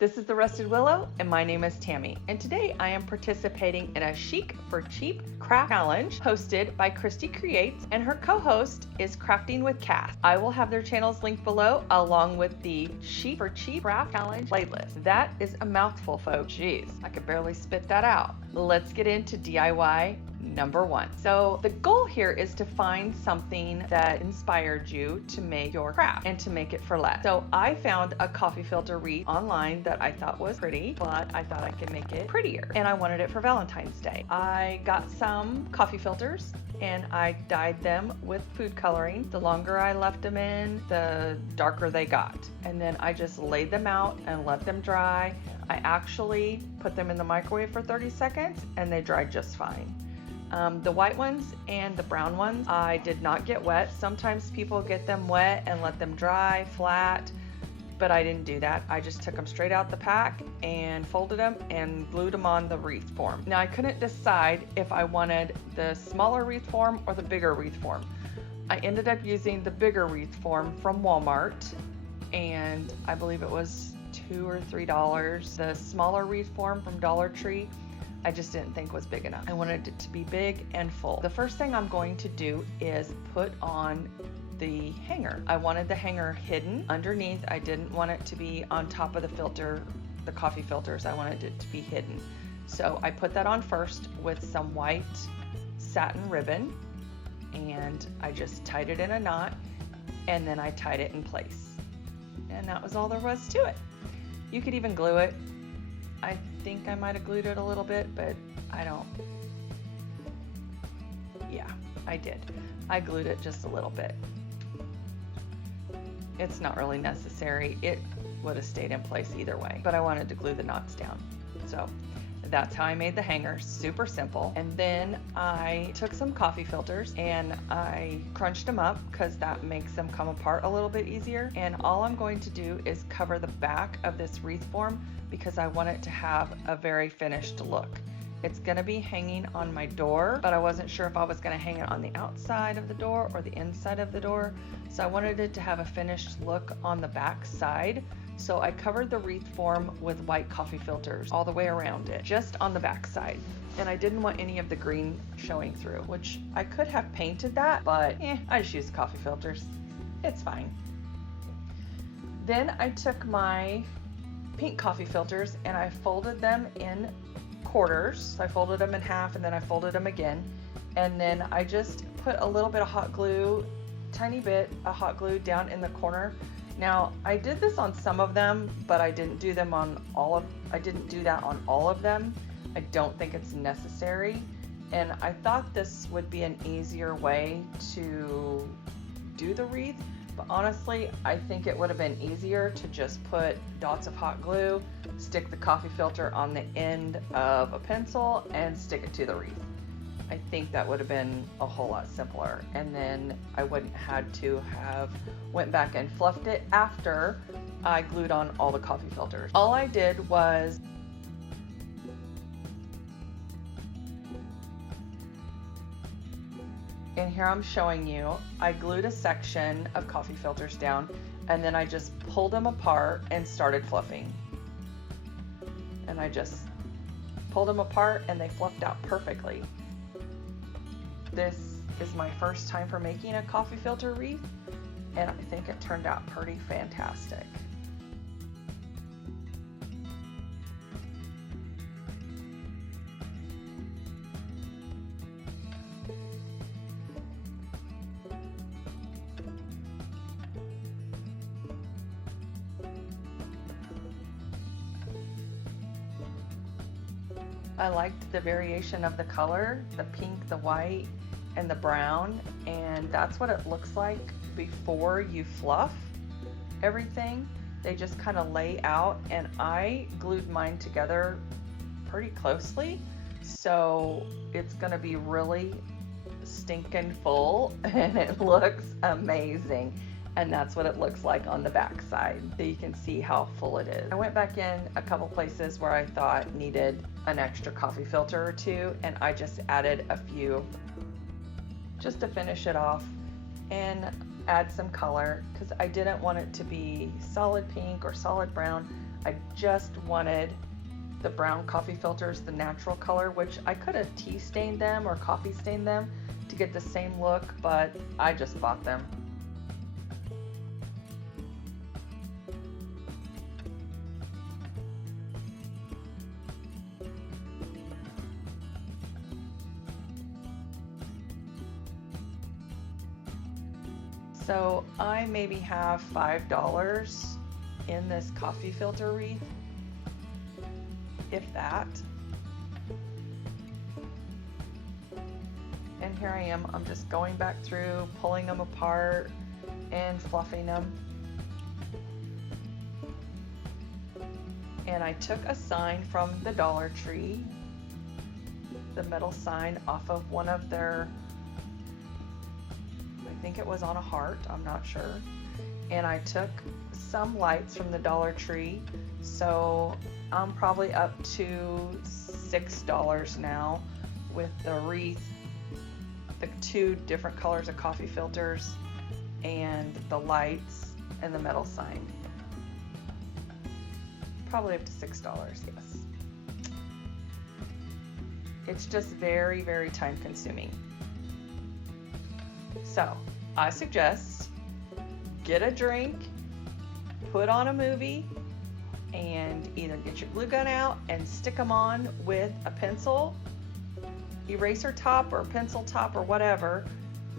This is the Rusted Willow, and my name is Tammie. And today I am participating in a Chic for Cheap craft challenge hosted by Christi Creates, and her co-host is Craftingwithcass. I will have their channels linked below, along with the Chic for Cheap craft challenge playlist. That is a mouthful, folks. Jeez, I could barely spit that out. Let's get into DIY number one. So the goal here is to find something that inspired you to make your craft and to make it for less. So I found a coffee filter wreath online that I thought was pretty, but I thought I could make it prettier, and I wanted it for Valentine's Day. I got some coffee filters and I dyed them with food coloring. The longer I left them in, the darker they got. And then I just laid them out and let them dry. I actually put them in the microwave for 30 seconds and they dried just fine. The white ones and the brown ones, I did not get wet. Sometimes people get them wet and let them dry flat, but I didn't do that. I just took them straight out the pack and folded them and glued them on the wreath form. Now I couldn't decide if I wanted the smaller wreath form or the bigger wreath form. I ended up using the bigger wreath form from Walmart, and I believe it was $2 or $3. The smaller wreath form from Dollar Tree, I just didn't think was big enough. I wanted it to be big and full. The first thing I'm going to do is put on the hanger. I wanted the hanger hidden underneath. I didn't want it to be on top of the filter, the coffee filters. I wanted it to be hidden. So I put that on first with some white satin ribbon, and I just tied it in a knot, and then I tied it in place. And that was all there was to it. You could even glue it. I think I might have glued it a little bit, but I don't. Yeah, I did. I glued it just a little bit. It's not really necessary. It would have stayed in place either way, but I wanted to glue the knots down. So that's how I made the hanger, super simple. And then I took some coffee filters and I crunched them up because that makes them come apart a little bit easier. And all I'm going to do is cover the back of this wreath form because I want it to have a very finished look. It's gonna be hanging on my door, but I wasn't sure if I was gonna hang it on the outside of the door or the inside of the door. So I wanted it to have a finished look on the back side. So I covered the wreath form with white coffee filters all the way around it, just on the back side. And I didn't want any of the green showing through, which I could have painted that, but I just used coffee filters. It's fine. Then I took my pink coffee filters and I folded them in quarters. So I folded them in half and then I folded them again. And then I just put a little bit of hot glue, tiny bit of hot glue down in the corner. Now I did this on some of them, but I didn't do them on all of, I didn't do that on all of them. I don't think it's necessary. And I thought this would be an easier way to do the wreath. But honestly, I think it would have been easier to just put dots of hot glue, stick the coffee filter on the end of a pencil, and stick it to the wreath. I think that would have been a whole lot simpler. And then I wouldn't had to have went back and fluffed it after I glued on all the coffee filters. All I did was and here I'm showing you, I glued a section of coffee filters down and then I just pulled them apart and started fluffing. And I just pulled them apart and they fluffed out perfectly. This is my first time for making a coffee filter wreath, and I think it turned out pretty fantastic. I liked the variation of the color, the pink, the white, and the brown, and that's what it looks like before you fluff everything. They just kind of lay out, and I glued mine together pretty closely, so it's gonna be really stinking full and it looks amazing. And that's what it looks like on the back side. So you can see how full it is. I went back in a couple places where I thought needed an extra coffee filter or two, and I just added a few just to finish it off and add some color because I didn't want it to be solid pink or solid brown. I just wanted the brown coffee filters, the natural color, which I could have tea stained them or coffee stained them to get the same look, but I just bought them. So I maybe have $5 in this coffee filter wreath, if that. And here I am, I'm just going back through, pulling them apart and fluffing them. And I took a sign from the Dollar Tree, the metal sign off of one of their, I think it was on a heart, I'm not sure. And I took some lights from the Dollar Tree, so I'm probably up to $6 now with the wreath, the 2 different colors of coffee filters, and the lights and the metal sign. Probably up to $6, yes. It's just very, very time consuming. So I suggest get a drink, put on a movie, and either get your glue gun out and stick them on with a pencil, eraser top or pencil top or whatever,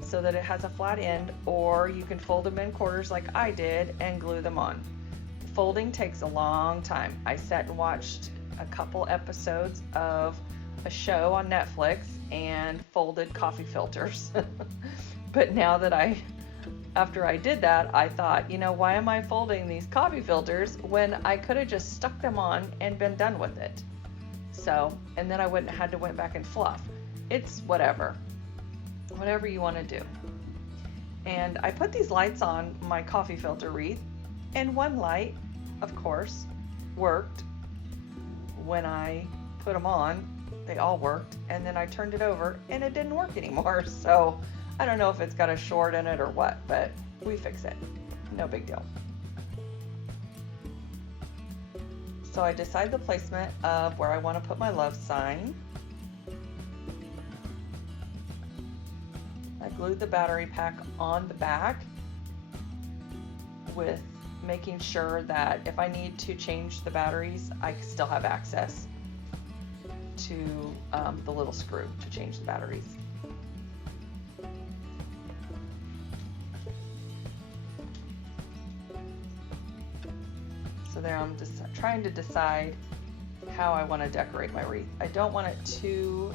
so that it has a flat end, or you can fold them in quarters like I did and glue them on. Folding takes a long time. I sat and watched a couple episodes of a show on Netflix and folded coffee filters. But now that after I did that, I thought, you know, why am I folding these coffee filters when I could have just stuck them on and been done with it? So, and then I wouldn't have had to went back and fluff. It's whatever you want to do. And I put these lights on my coffee filter wreath, and one light, of course, worked. When I put them on, they all worked, and then I turned it over and it didn't work anymore. So I don't know if it's got a short in it or what, but we fix it. No big deal. So I decide the placement of where I want to put my love sign. I glued the battery pack on the back with making sure that if I need to change the batteries, I still have access to the little screw to change the batteries. So there I'm just trying to decide how I want to decorate my wreath. I don't want it too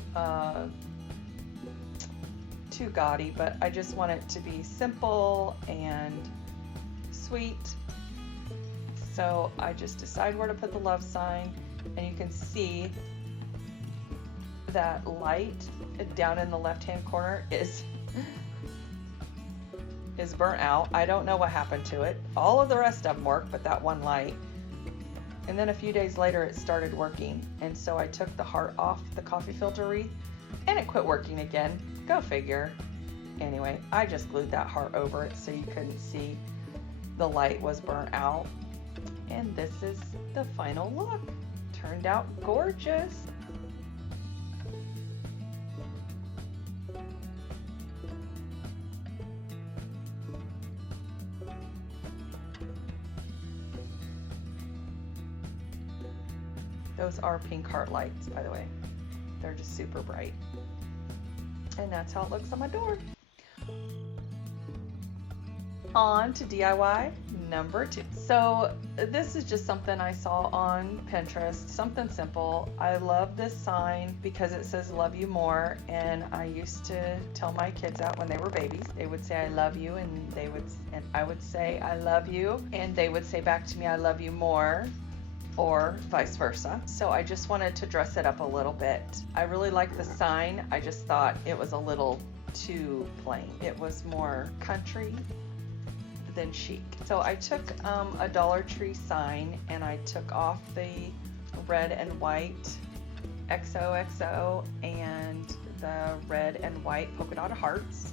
gaudy, but I just want it to be simple and sweet. So I just decide where to put the love sign, and you can see that light down in the left-hand corner is burnt out. I don't know what happened to it. All of the rest of them work, but that one light. And then a few days later it started working, and so I took the heart off the coffee filter wreath and it quit working again. Go figure. Anyway, I just glued that heart over it so you couldn't see the light was burnt out. And this is the final look. Turned out gorgeous. Those are pink heart lights, by the way. They're just super bright. And that's how it looks on my door. On to DIY number 2. So this is just something I saw on Pinterest, something simple. I love this sign because it says love you more, and I used to tell my kids that when they were babies. They would say I love you, and I would say I love you, and they would say back to me I love you more, or vice versa. So I just wanted to dress it up a little bit. I really like the sign. I just thought it was a little too plain. It was more country than chic. So I took a Dollar Tree sign and I took off the red and white XOXO and the red and white polka dot hearts.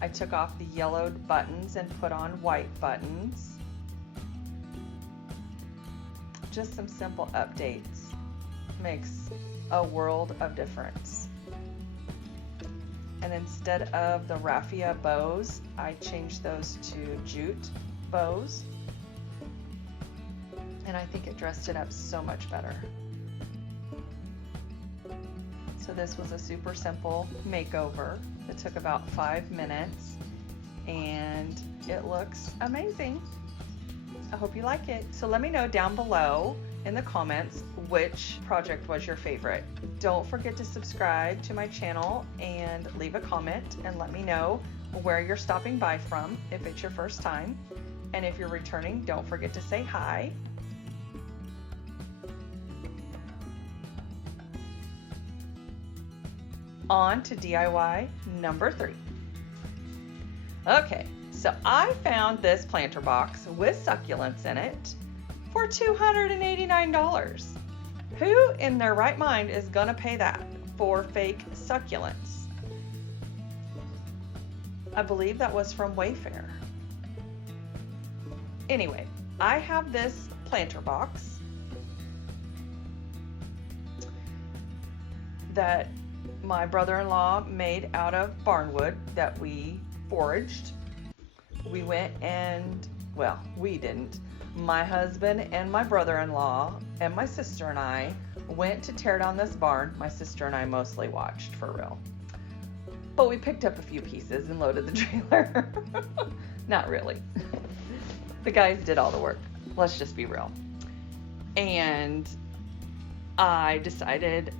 I took off the yellowed buttons and put on white buttons. just some simple updates makes a world of difference. And instead of the raffia bows, I changed those to jute bows. And I think it dressed it up so much better. So this was a super simple makeover. It took about 5 minutes and it looks amazing. I hope you like it. So let me know down below in the comments which project was your favorite. Don't forget to subscribe to my channel and leave a comment and let me know where you're stopping by from if it's your first time. And if you're returning, don't forget to say hi. On to DIY number 3. Okay, so I found this planter box with succulents in it for $289. Who in their right mind is gonna pay that for fake succulents? I believe that was from Wayfair. Anyway, I have this planter box that my brother-in-law made out of barnwood that we foraged. We went and, well, we didn't. My husband and my brother-in-law and my sister and I went to tear down this barn. My sister and I mostly watched, for real. But we picked up a few pieces and loaded the trailer. Not really. The guys did all the work. Let's just be real. And I decided,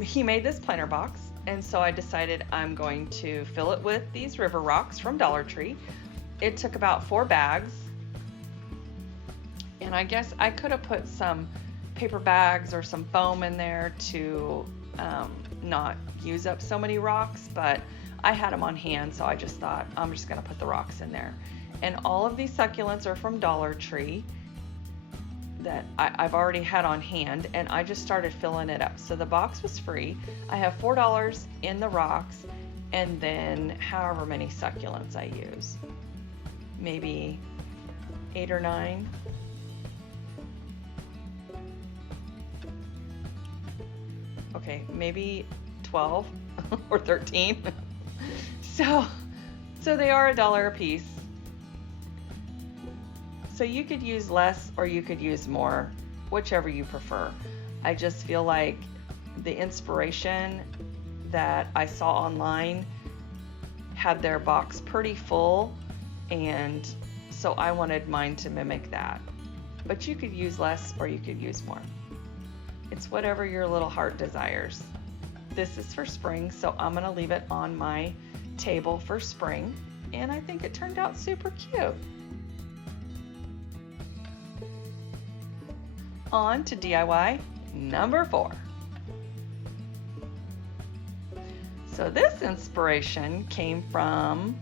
he made this planter box, and so I decided I'm going to fill it with these river rocks from Dollar Tree. It took about 4 bags, and I guess I could have put some paper bags or some foam in there to not use up so many rocks, but I had them on hand, so I just thought I'm just gonna put the rocks in there. And all of these succulents are from Dollar Tree that I've already had on hand, and I just started filling it up. So the box was free. I have $4 in the rocks, and then however many succulents I use, maybe 8 or 9. Okay, maybe 12 or 13. So they are $1 a piece. So you could use less or you could use more, whichever you prefer. I just feel like the inspiration that I saw online had their box pretty full, and so I wanted mine to mimic that. But you could use less or you could use more. It's whatever your little heart desires. This is for spring, so I'm gonna leave it on my table for spring, and I think it turned out super cute. On to DIY number 4. So this inspiration came from,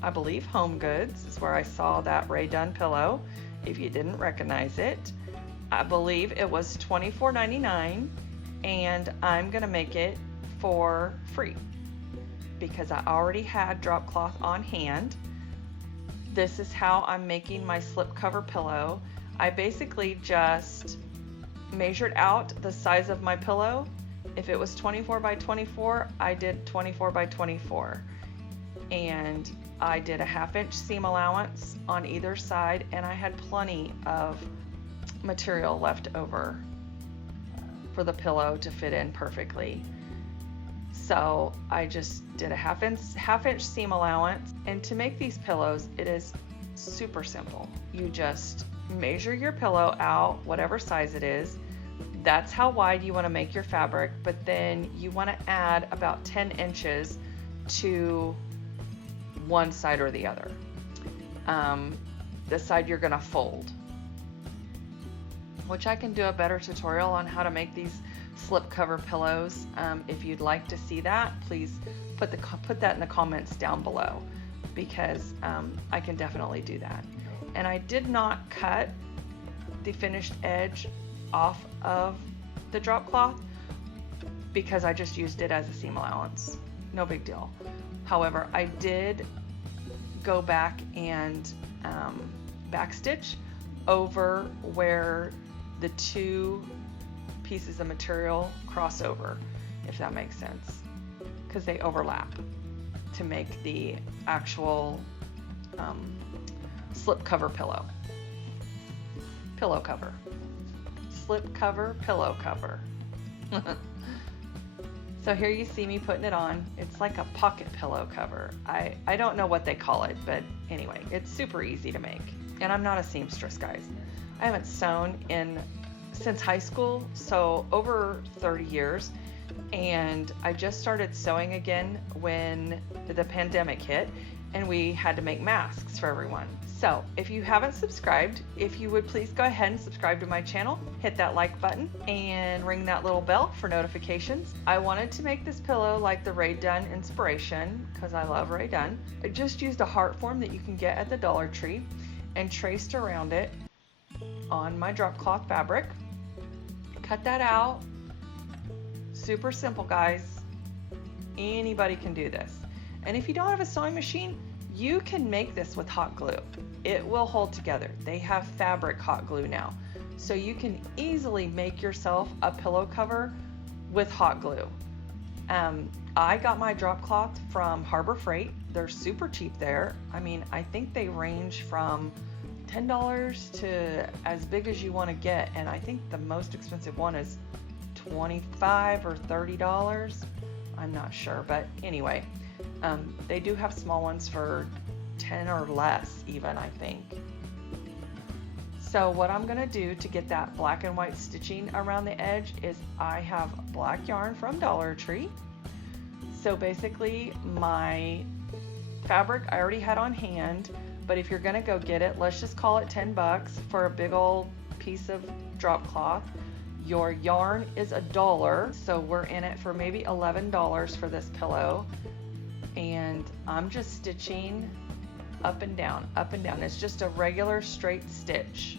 I believe, Home Goods is where I saw that Rae Dunn pillow. If you didn't recognize it, I believe it was $24.99, and I'm gonna make it for free because I already had drop cloth on hand. This is how I'm making my slipcover pillow. I basically just measured out the size of my pillow. If it was 24 by 24, I did 24 by 24. And I did a 1/2 inch seam allowance on either side, and I had plenty of material left over for the pillow to fit in perfectly. So I just did a 1/2 inch seam allowance. And to make these pillows, it is super simple. You just measure your pillow out, whatever size it is. That's how wide you want to make your fabric, but then you want to add about 10 inches to one side or the other. The side you're going to fold, which I can do a better tutorial on how to make these slipcover pillows. If you'd like to see that, please put that in the comments down below, because I can definitely do that. And I did not cut the finished edge off of the drop cloth because I just used it as a seam allowance. No big deal. However, I did go back and backstitch over where the two pieces of material cross over, if that makes sense, because they overlap to make the actual slip cover pillow cover. Slip cover, pillow cover. So here you see me putting it on. It's like a pocket pillow cover. I don't know what they call it, but anyway, it's super easy to make. And I'm not a seamstress, guys. I haven't sewn since high school, so over 30 years. And I just started sewing again when the pandemic hit and we had to make masks for everyone. So if you haven't subscribed, if you would please go ahead and subscribe to my channel, hit that like button and ring that little bell for notifications. I wanted to make this pillow like the Rae Dunn inspiration because I love Rae Dunn. I just used a heart form that you can get at the Dollar Tree and traced around it on my drop cloth fabric. Cut that out. Super simple, guys. Anybody can do this. And if you don't have a sewing machine, you can make this with hot glue. It will hold together. They have fabric hot glue now. So you can easily make yourself a pillow cover with hot glue. I got my drop cloth from Harbor Freight. They're super cheap there. I mean, I think they range from $10 to as big as you want to get. And I think the most expensive one is $25 or $30. I'm not sure, but anyway, they do have small ones for 10 or less even, I think. So what I'm gonna do to get that black and white stitching around the edge is I have black yarn from Dollar Tree. So basically my fabric I already had on hand, but if you're gonna go get it, let's just call it 10 bucks for a big old piece of drop cloth. Your yarn is $1, so we're in it for maybe $11 for this pillow. And I'm just stitching up and down, up and down. It's just a regular straight stitch.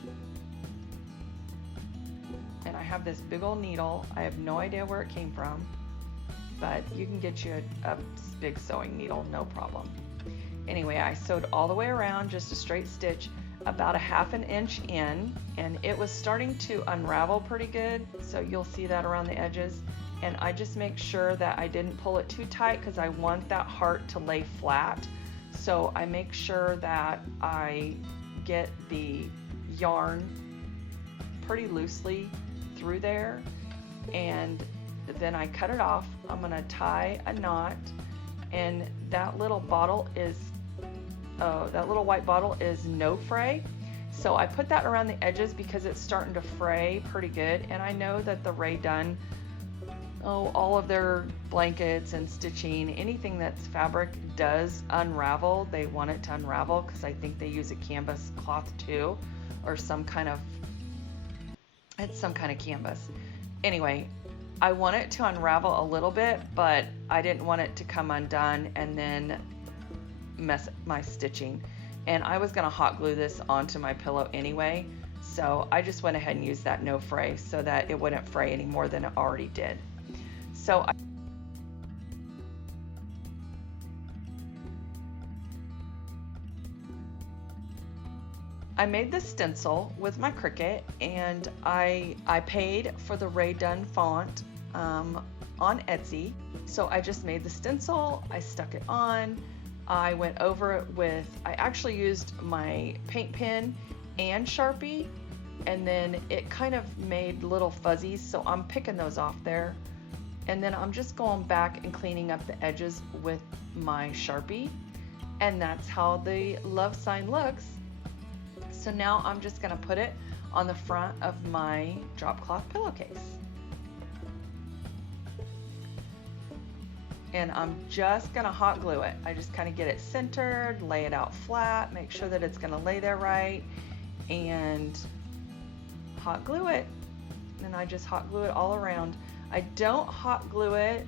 And I have this big old needle. I have no idea where it came from, but you can get you a big sewing needle, no problem. Anyway, I sewed all the way around, just a straight stitch, about a ½ an inch in, and it was starting to unravel pretty good, so you'll see that around the edges. And I just make sure that I didn't pull it too tight because I want that heart to lay flat. So I make sure that I get the yarn pretty loosely through there, and then I cut it off. I'm gonna tie a knot, and that little bottle is that little white bottle is no fray. So I put that around the edges because it's starting to fray pretty good. And I know that the Rae Dunn, all of their blankets and stitching, anything that's fabric does unravel. They want it to unravel because I think they use a canvas cloth too, or it's some kind of canvas. Anyway, I want it to unravel a little bit, but I didn't want it to come undone and then mess my stitching. And I was gonna hot glue this onto my pillow anyway, so I just went ahead and used that no fray so that it wouldn't fray any more than it already did. So I made the stencil with my Cricut, and I paid for the Rae Dunn font on Etsy. So I just made the stencil, I stuck it on, I went over it with, I actually used my paint pen and Sharpie, and then it kind of made little fuzzies, so I'm picking those off there. And then I'm just going back and cleaning up the edges with my Sharpie, and that's how the love sign looks. So now I'm just gonna put it on the front of my drop cloth pillowcase. And I'm just gonna hot glue it. I just kind of get it centered, lay it out flat, make sure that it's gonna lay there right, and hot glue it. And I just hot glue it all around. I don't hot glue it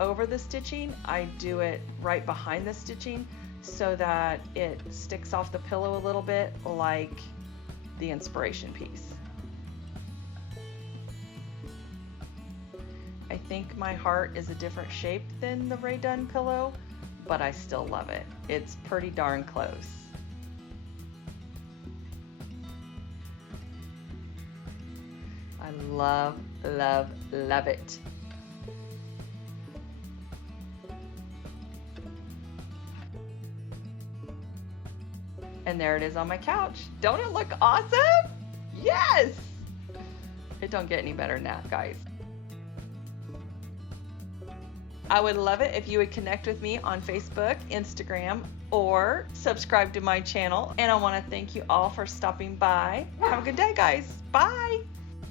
over the stitching. I do it right behind the stitching so that it sticks off the pillow a little bit like the inspiration piece. I think my heart is a different shape than the Rae Dunn pillow, but I still love it. It's pretty darn close. Love, love, love it. And there it is on my couch. Don't it look awesome? Yes! It don't get any better than that, guys. I would love it if you would connect with me on Facebook, Instagram, or subscribe to my channel. And I want to thank you all for stopping by. Have a good day, guys. Bye.